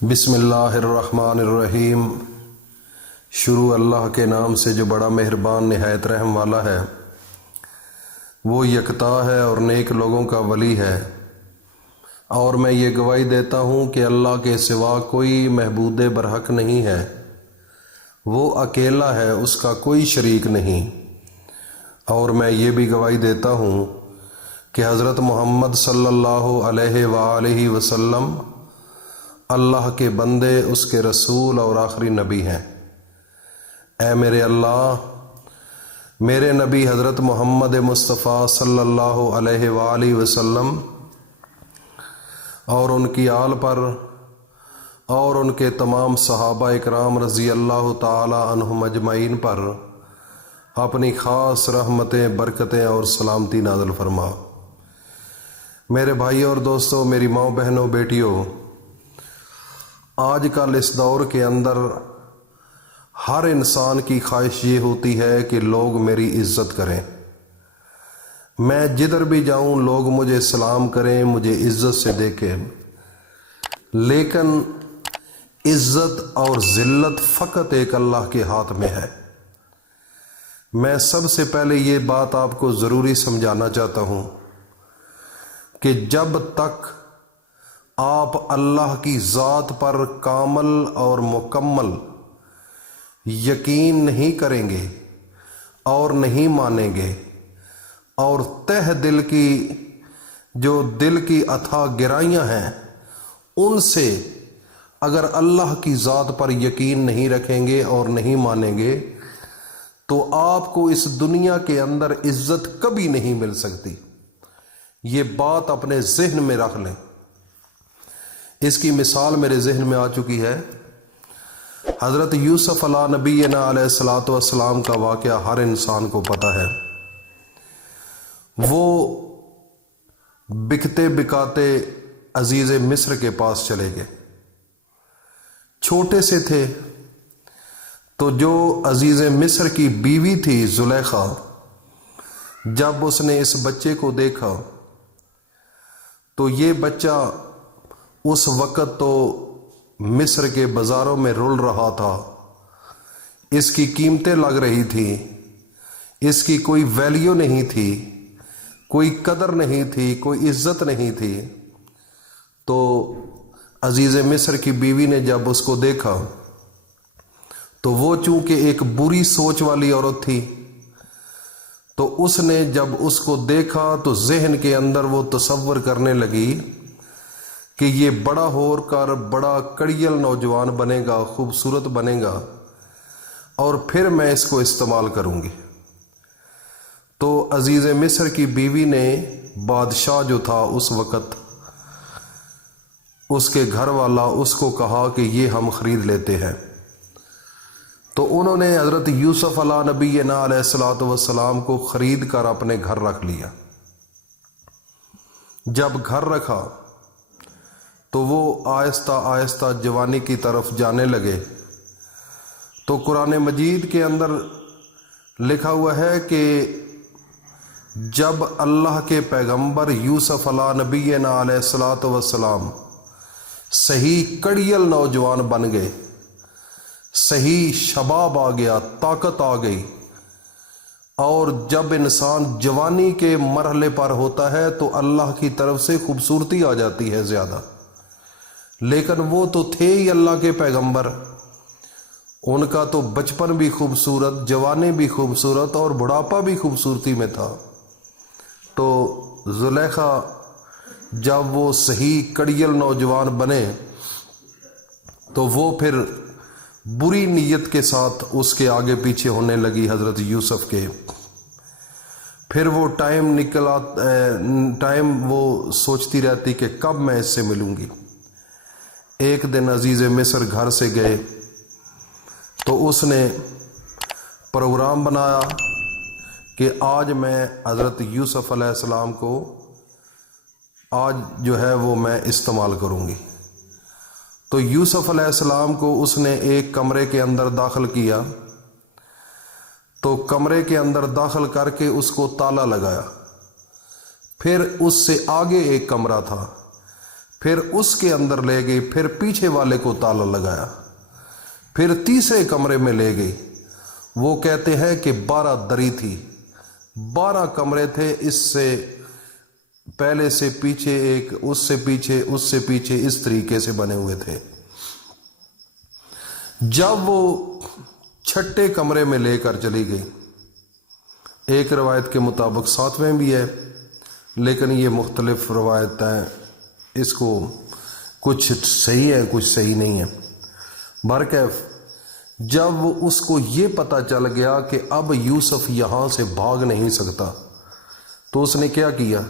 بسم اللہ الرحمن الرحیم۔ شروع اللہ کے نام سے جو بڑا مہربان نہایت رحم والا ہے۔ وہ یکتا ہے اور نیک لوگوں کا ولی ہے، اور میں یہ گواہی دیتا ہوں کہ اللہ کے سوا کوئی معبود برحق نہیں ہے، وہ اکیلا ہے، اس کا کوئی شریک نہیں۔ اور میں یہ بھی گواہی دیتا ہوں کہ حضرت محمد صلی اللہ علیہ وآلہ وسلم اللہ کے بندے، اس کے رسول اور آخری نبی ہیں۔ اے میرے اللہ، میرے نبی حضرت محمد مصطفیٰ صلی اللہ علیہ وآلہ وسلم اور ان کی آل پر اور ان کے تمام صحابہ اکرام رضی اللہ تعالی عنہم اجمعین پر اپنی خاص رحمتیں، برکتیں اور سلامتی نازل فرما۔ میرے بھائیوں اور دوستوں، میری ماؤں، بہنوں، بیٹیوں، آج کل اس دور کے اندر ہر انسان کی خواہش یہ ہوتی ہے کہ لوگ میری عزت کریں، میں جدھر بھی جاؤں لوگ مجھے سلام کریں، مجھے عزت سے دیکھیں۔ لیکن عزت اور ذلت فقط ایک اللہ کے ہاتھ میں ہے۔ میں سب سے پہلے یہ بات آپ کو ضروری سمجھانا چاہتا ہوں کہ جب تک آپ اللہ کی ذات پر کامل اور مکمل یقین نہیں کریں گے اور نہیں مانیں گے، اور تہ دل کی جو دل کی اتھاہ گہرائیاں ہیں ان سے اگر اللہ کی ذات پر یقین نہیں رکھیں گے اور نہیں مانیں گے، تو آپ کو اس دنیا کے اندر عزت کبھی نہیں مل سکتی۔ یہ بات اپنے ذہن میں رکھ لیں۔ اس کی مثال میرے ذہن میں آ چکی ہے۔ حضرت یوسف علیہ نبینا علیہ الصلاۃ والسلام کا واقعہ ہر انسان کو پتہ ہے۔ وہ بکتے بکاتے عزیز مصر کے پاس چلے گئے، چھوٹے سے تھے تو جو عزیز مصر کی بیوی تھی زلیخا، جب اس نے اس بچے کو دیکھا تو یہ بچہ اس وقت تو مصر کے بازاروں میں رول رہا تھا، اس کی قیمتیں لگ رہی تھی، اس کی کوئی ویلیو نہیں تھی، کوئی قدر نہیں تھی، کوئی عزت نہیں تھی۔ تو عزیز مصر کی بیوی نے جب اس کو دیکھا تو وہ چونکہ ایک بری سوچ والی عورت تھی، تو اس نے جب اس کو دیکھا تو ذہن کے اندر وہ تصور کرنے لگی کہ یہ بڑا ہو کر بڑا کڑیل نوجوان بنے گا، خوبصورت بنے گا، اور پھر میں اس کو استعمال کروں گی۔ تو عزیز مصر کی بیوی نے بادشاہ جو تھا اس وقت، اس کے گھر والا، اس کو کہا کہ یہ ہم خرید لیتے ہیں۔ تو انہوں نے حضرت یوسف علیہ نبینا علیہ الصلاۃ والسلام کو خرید کر اپنے گھر رکھ لیا۔ جب گھر رکھا تو وہ آہستہ آہستہ جوانی کی طرف جانے لگے۔ تو قرآن مجید کے اندر لکھا ہوا ہے کہ جب اللہ کے پیغمبر یوسف علیہ نبینا علیہ الصلاۃ والسلام صحیح کڑیل نوجوان بن گئے، صحیح شباب آ گیا، طاقت آ گئی، اور جب انسان جوانی کے مرحلے پر ہوتا ہے تو اللہ کی طرف سے خوبصورتی آ جاتی ہے زیادہ۔ لیکن وہ تو تھے ہی اللہ کے پیغمبر، ان کا تو بچپن بھی خوبصورت، جوانی بھی خوبصورت، اور بڑھاپا بھی خوبصورتی میں تھا۔ تو زلیخا جب وہ صحیح کڑیل نوجوان بنے تو وہ پھر بری نیت کے ساتھ اس کے آگے پیچھے ہونے لگی حضرت یوسف کے۔ پھر وہ ٹائم وہ سوچتی رہتی کہ کب میں اس سے ملوں گی۔ ایک دن عزیز مصر گھر سے گئے تو اس نے پروگرام بنایا کہ آج میں حضرت یوسف علیہ السلام کو آج جو ہے وہ میں استعمال کروں گی۔ تو یوسف علیہ السلام کو اس نے ایک کمرے کے اندر داخل کیا، تو کمرے کے اندر داخل کر کے اس کو تالا لگایا۔ پھر اس سے آگے ایک کمرہ تھا، پھر اس کے اندر لے گئی، پھر پیچھے والے کو تالا لگایا، پھر تیسرے کمرے میں لے گئی۔ وہ کہتے ہیں کہ 12 دری تھی، 12 کمرے تھے، اس سے پہلے سے پیچھے ایک، اس سے پیچھے، اس سے پیچھے، اس طریقے سے بنے ہوئے تھے۔ جب وہ چھٹے کمرے میں لے کر چلی گئی، ایک روایت کے مطابق 7ویں بھی ہے، لیکن یہ مختلف روایت ہیں، اس کو کچھ صحیح ہے کچھ صحیح نہیں ہے۔ برکیف جب اس کو یہ پتہ چل گیا کہ اب یوسف یہاں سے بھاگ نہیں سکتا، تو اس نے کیا کیا؟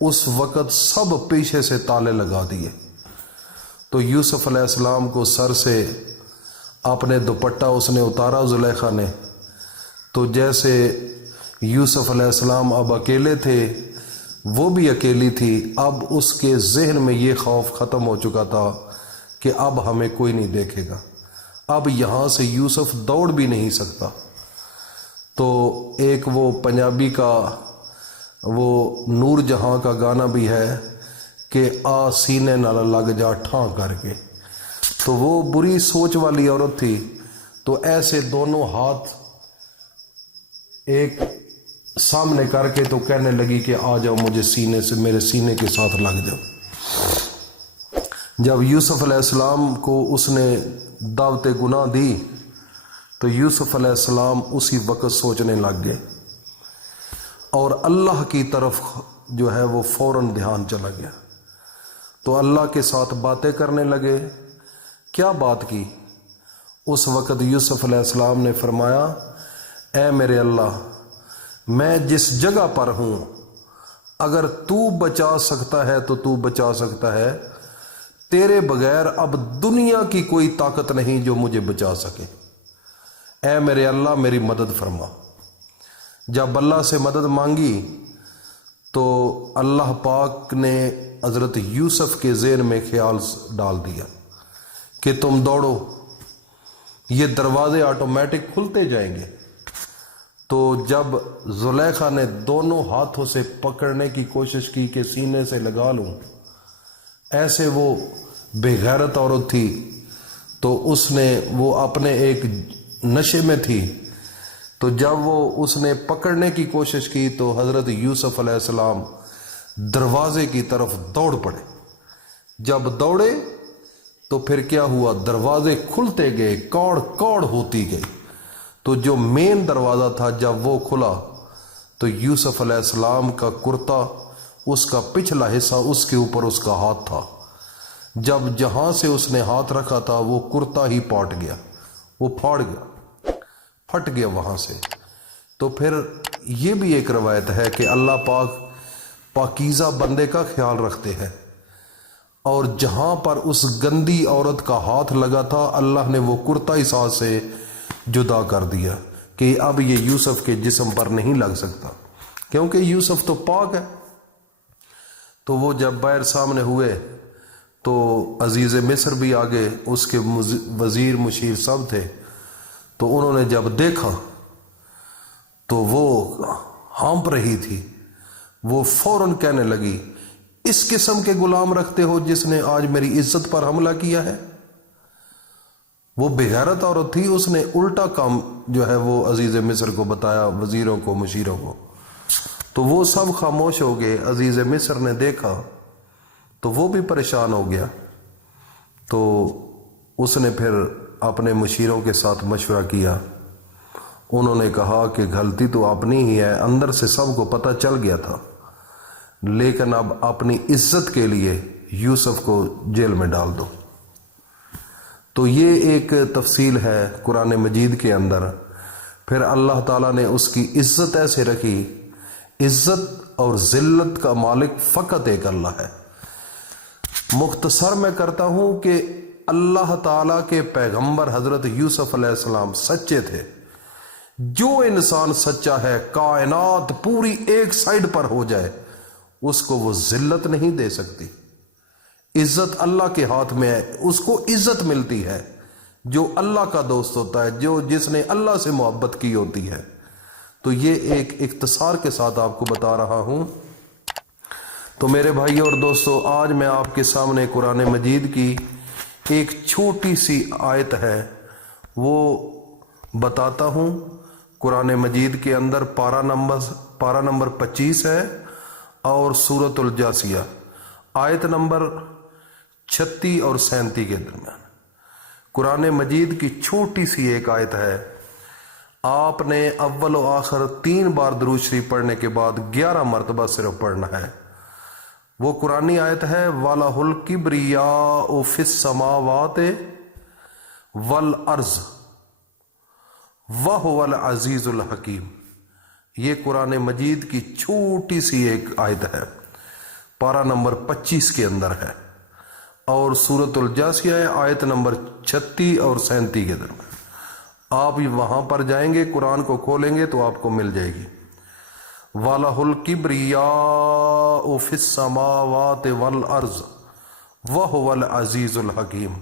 اس وقت سب پیچھے سے تالے لگا دیے۔ تو یوسف علیہ السلام کو سر سے اپنے دوپٹہ اس نے اتارا زلیخا نے، تو جیسے یوسف علیہ السلام اب اکیلے تھے، وہ بھی اکیلی تھی، اب اس کے ذہن میں یہ خوف ختم ہو چکا تھا کہ اب ہمیں کوئی نہیں دیکھے گا، اب یہاں سے یوسف دوڑ بھی نہیں سکتا۔ تو ایک وہ پنجابی کا وہ نور جہاں کا گانا بھی ہے کہ آ سینے نال لگ جا ٹھاں کر کے، تو وہ بری سوچ والی عورت تھی، تو ایسے دونوں ہاتھ ایک سامنے کر کے تو کہنے لگی کہ آ جاؤ مجھے سینے سے، میرے سینے کے ساتھ لگ جاؤ۔ جب یوسف علیہ السلام کو اس نے دعوت گناہ دی، تو یوسف علیہ السلام اسی وقت سوچنے لگ گئے، اور اللہ کی طرف جو ہے وہ فوراً دھیان چلا گیا۔ تو اللہ کے ساتھ باتیں کرنے لگے۔ کیا بات کی؟ اس وقت یوسف علیہ السلام نے فرمایا، اے میرے اللہ، میں جس جگہ پر ہوں، اگر تو بچا سکتا ہے تو تو بچا سکتا ہے، تیرے بغیر اب دنیا کی کوئی طاقت نہیں جو مجھے بچا سکے، اے میرے اللہ میری مدد فرما۔ جب اللہ سے مدد مانگی تو اللہ پاک نے حضرت یوسف کے ذہن میں خیال ڈال دیا کہ تم دوڑو، یہ دروازے آٹومیٹک کھلتے جائیں گے۔ تو جب زلیخا نے دونوں ہاتھوں سے پکڑنے کی کوشش کی کہ سینے سے لگا لوں، ایسے وہ بے غیرت عورت تھی، تو اس نے وہ اپنے ایک نشے میں تھی، تو جب وہ اس نے پکڑنے کی کوشش کی تو حضرت یوسف علیہ السلام دروازے کی طرف دوڑ پڑے۔ جب دوڑے تو پھر کیا ہوا؟ دروازے کھلتے گئے، کوڑ کوڑ ہوتی گئی۔ تو جو مین دروازہ تھا جب وہ کھلا تو یوسف علیہ السلام کا کرتا، اس کا پچھلا حصہ، اس کے اوپر اس کا ہاتھ تھا۔ جب جہاں سے اس نے ہاتھ رکھا تھا وہ کرتا ہی پاٹ گیا، وہ پھاڑ گیا، پھٹ گیا وہاں سے۔ تو پھر یہ بھی ایک روایت ہے کہ اللہ پاک پاکیزہ بندے کا خیال رکھتے ہیں، اور جہاں پر اس گندی عورت کا ہاتھ لگا تھا اللہ نے وہ کرتا اس ہاتھ سے جدا کر دیا کہ اب یہ یوسف کے جسم پر نہیں لگ سکتا، کیونکہ یوسف تو پاک ہے۔ تو وہ جب باہر سامنے ہوئے تو عزیز مصر بھی آگے، اس کے وزیر مشیر سب تھے، تو انہوں نے جب دیکھا تو وہ ہانپ رہی تھی، وہ فوراً کہنے لگی، اس قسم کے غلام رکھتے ہو جس نے آج میری عزت پر حملہ کیا ہے؟ وہ بغیرت عورت تھی، اس نے الٹا کام جو ہے وہ عزیز مصر کو بتایا، وزیروں کو، مشیروں کو۔ تو وہ سب خاموش ہو گئے۔ عزیز مصر نے دیکھا تو وہ بھی پریشان ہو گیا، تو اس نے پھر اپنے مشیروں کے ساتھ مشورہ کیا۔ انہوں نے کہا کہ غلطی تو اپنی ہی ہے، اندر سے سب کو پتہ چل گیا تھا، لیکن اب اپنی عزت کے لیے یوسف کو جیل میں ڈال دو۔ تو یہ ایک تفصیل ہے قرآن مجید کے اندر۔ پھر اللہ تعالیٰ نے اس کی عزت ایسے رکھی، عزت اور ذلت کا مالک فقط ایک اللہ ہے۔ مختصر میں کرتا ہوں کہ اللہ تعالیٰ کے پیغمبر حضرت یوسف علیہ السلام سچے تھے۔ جو انسان سچا ہے، کائنات پوری ایک سائڈ پر ہو جائے، اس کو وہ ذلت نہیں دے سکتی۔ عزت اللہ کے ہاتھ میں ہے، اس کو عزت ملتی ہے جو اللہ کا دوست ہوتا ہے، جس نے اللہ سے محبت کی ہوتی ہے۔ تو یہ ایک اختصار کے ساتھ آپ کو بتا رہا ہوں۔ تو میرے بھائیوں اور دوستو، آج میں آپ کے سامنے قرآن مجید کی ایک چھوٹی سی آیت ہے وہ بتاتا ہوں۔ قرآن مجید کے اندر پارہ نمبر 25 ہے اور سورۃ الجاثیہ آیت نمبر 36 اور 37 کے درمیان قرآن مجید کی چھوٹی سی ایک آیت ہے۔ آپ نے اول و آخر 3 بار درود شریف پڑھنے کے بعد 11 مرتبہ صرف پڑھنا ہے۔ وہ قرآنی آیت ہے وَلَهُ الْكِبْرِيَاءُ فِي السَّمَاوَاتِ وَالْأَرْضِ وَهُوَ الْعَزِيزُ الْحَكِيمُ۔ یہ قرآن مجید کی چھوٹی سی ایک آیت ہے، پارہ نمبر 25 کے اندر ہے اور سورۃ الجاثیہ آیت نمبر 36 اور 37 کے درمیان۔ آپ وہاں پر جائیں گے، قرآن کو کھولیں گے تو آپ کو مل جائے گی۔ وَلَهُ الْكِبْرِيَاءُ فِي السَّمَاوَاتِ وَالْأَرْضِ وَهُوَ الْعَزِيزُ الْحَكِيمُ۔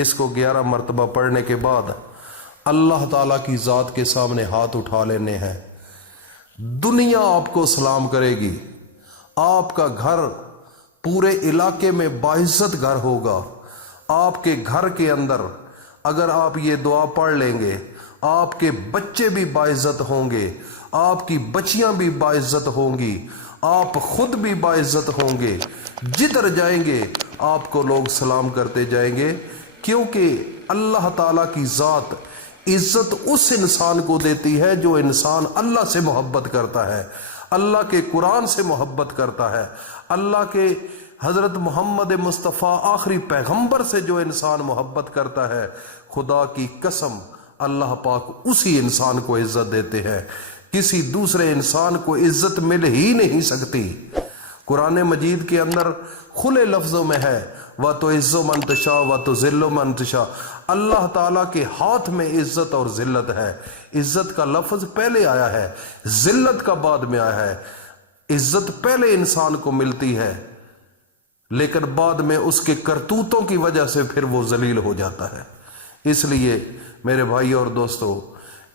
اس کو 11 مرتبہ پڑھنے کے بعد اللہ تعالیٰ کی ذات کے سامنے ہاتھ اٹھا لینے ہیں۔ دنیا آپ کو سلام کرے گی، آپ کا گھر پورے علاقے میں باعزت گھر ہوگا۔ آپ کے گھر کے اندر اگر آپ یہ دعا پڑھ لیں گے، آپ کے بچے بھی باعزت ہوں گے، آپ کی بچیاں بھی باعزت ہوں گی، آپ خود بھی باعزت ہوں گے۔ جدھر جائیں گے آپ کو لوگ سلام کرتے جائیں گے، کیونکہ اللہ تعالیٰ کی ذات عزت اس انسان کو دیتی ہے جو انسان اللہ سے محبت کرتا ہے، اللہ کے قرآن سے محبت کرتا ہے، اللہ کے حضرت محمد مصطفیٰ آخری پیغمبر سے جو انسان محبت کرتا ہے، خدا کی قسم اللہ پاک اسی انسان کو عزت دیتے ہیں۔ کسی دوسرے انسان کو عزت مل ہی نہیں سکتی۔ قرآن مجید کے اندر کھلے لفظوں میں ہے وَتُعِزُّ مَن تَشَاءُ وَتُذِلُّ مَن تَشَاءُ۔ اللہ تعالیٰ کے ہاتھ میں عزت اور ذلت ہے۔ عزت کا لفظ پہلے آیا ہے، ذلت کا بعد میں آیا ہے۔ عزت پہلے انسان کو ملتی ہے لیکن بعد میں اس کے کرتوتوں کی وجہ سے پھر وہ ذلیل ہو جاتا ہے۔ اس لیے میرے بھائی اور دوستو،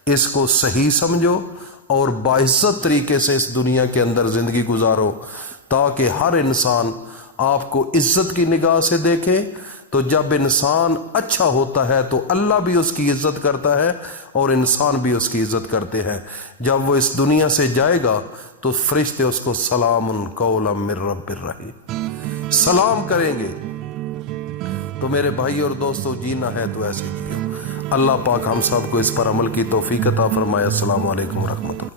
اس کو صحیح سمجھو اور باعزت طریقے سے اس دنیا کے اندر زندگی گزارو، تاکہ ہر انسان آپ کو عزت کی نگاہ سے دیکھے۔ تو جب انسان اچھا ہوتا ہے تو اللہ بھی اس کی عزت کرتا ہے اور انسان بھی اس کی عزت کرتے ہیں۔ جب وہ اس دنیا سے جائے گا تو فرشتے اس کو سلام قولا من رب الرحیم سلام کریں گے۔ تو میرے بھائی اور دوستو، جینا ہے تو ایسے جیو۔ اللہ پاک ہم سب کو اس پر عمل کی توفیق عطا فرمائے۔ السلام علیکم ورحمۃ اللہ۔